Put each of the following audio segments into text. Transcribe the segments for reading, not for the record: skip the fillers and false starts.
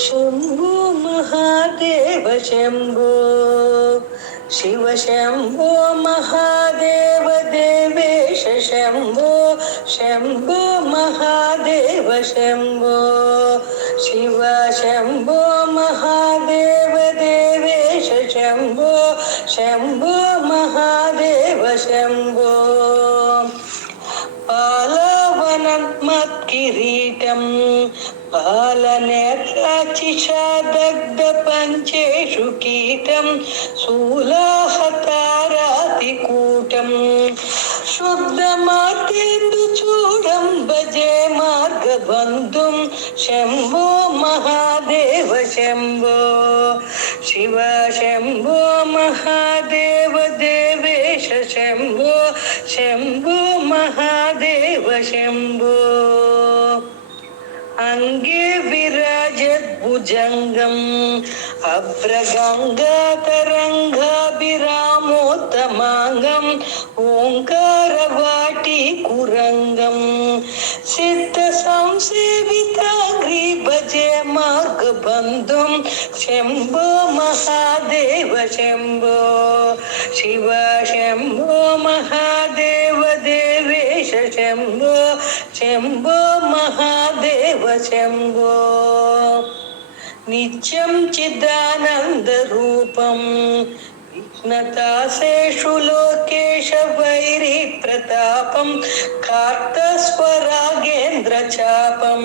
शंभो महादेव शंभो शिव शंभो महादेव देवेश शंभो शंभो महादेव शंभो शिव शंभो महादेव देवेश शंभो शंभो महादेव शंभो पालवनमत्किरीटं पालनेत्राचिषादग्धपञ्चेषु कीटं शूलाहतारातिकूटं शुद्धमार्गेन्दुचूडं भजे मार्गबन्धुं शंभो महादेव शंभो शिव शंभो महादेव देवेश शंभो शंभो महादेव शंभो अंगे विराजद्भुजङ्गम् अभ्रगङ्गातरङ्गाभिरामोत्तमाङ्गम् ओङ्कारवाटीकुरङ्गम् सिद्धसंसेविताग्रि भजे मार्गबन्धुं शंभो महादेव शंभो शिव शंभो महादेव देवेश शंभो शंभो महादेव शंभो नित्यं चिदानन्दरूपं विघ्नतासेषु लोकेश वैरी प्रतापं कार्तस्वरागेन्द्रचापं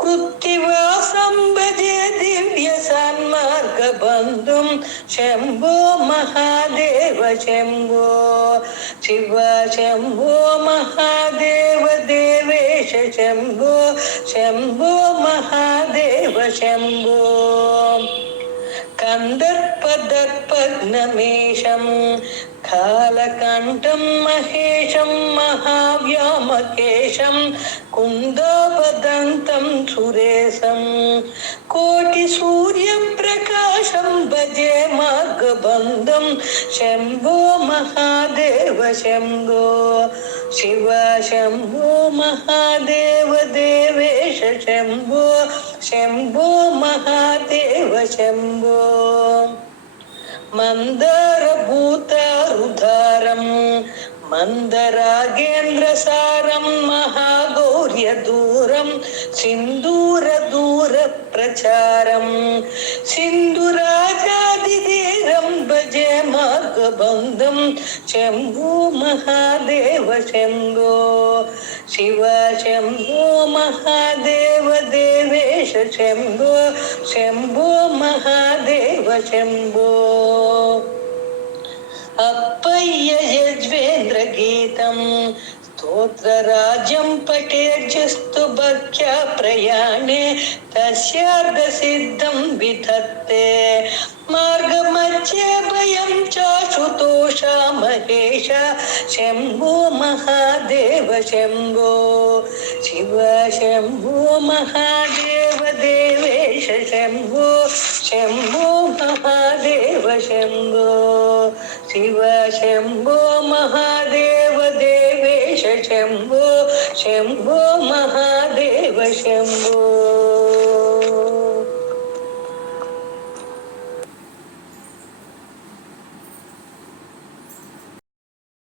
कृत्तिवासं भजे दिव्य सन्मार्गबन्धुं शंभो महादेव शंभो शिव शंभो महादेव देवेश शंभो शंभो महादेव शंभो कंदर्पदर्पघ्नमेशं कालकण्ठं महेशं महाव्योमकेशं कुन्दोपदन्तं सुरेशं कोटिसूर्यप्रकाशं भजे मार्गबन्धुं शंभो महादेव शंभो शिव शंभो महादेव देवेश शंभो शंभो महादेव शंभो मन्दरभूतारुधारं मन्दरागेन्द्रसारं महागौर्यदूरं सिन्दूरदूरप्रचारं सिन्धुराजादिधीरं भजे मार्गबन्धुं शंभो महादेव शंभो शिव शंभो महादेव देवेश शंभो शंभो महादेव शंभो अप्पय्य यज्वेन्द्रगीतं स्तोत्रराज्यं पठेर्जस्तु भक्त्या प्रयाणे तस्यार्धसिद्धं विधत्ते मार्गमध्ये भयं चाशुतोषा महेश शंभो महादेव शंभो शिव शंभो महादेव देवेश शंभो शंभो महादेव शंभो शिव शंभो महादेव देवेश शंभो शंभो महादेव शंभो।